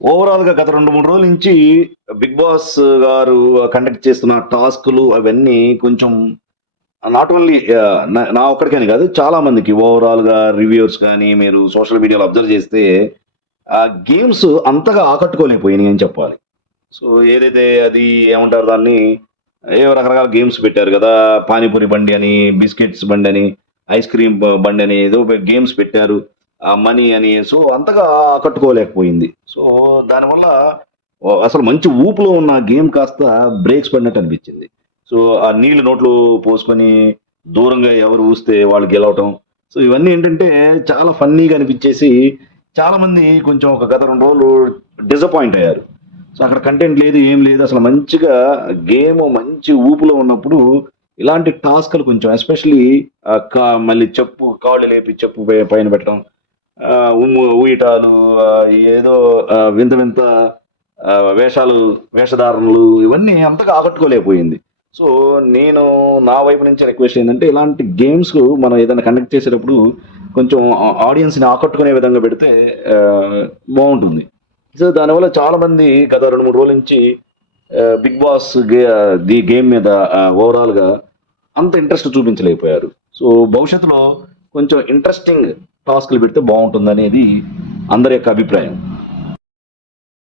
ఓవరాల్గా గత రెండు మూడు రోజుల నుంచి బిగ్ బాస్ గారు కండక్ట్ చేస్తున్న టాస్క్లు అవన్నీ కొంచెం నాట్ ఓన్లీ నా ఒక్కడికని కాదు చాలా మందికి ఓవరాల్గా రివ్యూస్ రివ్యూర్స్ కానీ మీరు సోషల్ మీడియాలో అబ్జర్వ్ చేస్తే ఆ గేమ్స్ అంతగా ఆకట్టుకోలేకపోయినాయి అని చెప్పాలి. సో ఏదైతే అది ఏమంటారు దాన్ని ఏవో రకరకాల గేమ్స్ పెట్టారు కదా పానీపూరి బండి అని బిస్కెట్స్ బండి అని ఐస్ క్రీమ్ బండి అని ఏదో గేమ్స్ పెట్టారు. మనీ అని సో అంతగా ఆకట్టుకోలేకపోయింది. సో దానివల్ల అసలు మంచి ఊపులో ఉన్న గేమ్ కాస్త బ్రేక్స్ పడినట్టు అనిపించింది. సో ఆ నీళ్ళు నోట్లు పోసుకొని దూరంగా ఎవరు ఊస్తే వాళ్ళు గెలవటం. సో ఇవన్నీ ఏంటంటే చాలా ఫన్నీగా అనిపించేసి చాలా మంది కొంచెం ఒక గత రెండు రోజులు డిసప్పాయింట్ అయ్యారు. సో అక్కడ కంటెంట్ లేదు ఏం లేదు. అసలు మంచిగా గేమ్ మంచి ఊపులో ఉన్నప్పుడు ఇలాంటి టాస్క్లు కొంచెం ఎస్పెషలీ మళ్ళీ చెప్పు కాళ్ళు లేపి చెప్పు పైన పెట్టడం ఉమ్ము ఊయటాలు ఏదో వింత వింత వేషాలు వేషధారణలు ఇవన్నీ అంతగా ఆకట్టుకోలేకపోయింది. సో నేను నా వైపు నుంచి రిక్వెస్ట్ ఏంటంటే ఇలాంటి గేమ్స్ మనం ఏదైనా కండక్ట్ చేసేటప్పుడు కొంచెం ఆడియన్స్ని ఆకట్టుకునే విధంగా పెడితే బాగుంటుంది. సో దానివల్ల చాలామంది గత రెండు మూడు రోజుల నుంచి బిగ్ బాస్ గే ది గేమ్ మీద ఓవరాల్గా అంత ఇంట్రెస్ట్ చూపించలేకపోయారు. సో భవిష్యత్తులో కొంచెం ఇంట్రెస్టింగ్ టాస్క్లు పెడితే బాగుంటుంది అనేది అందరి యొక్క అభిప్రాయం.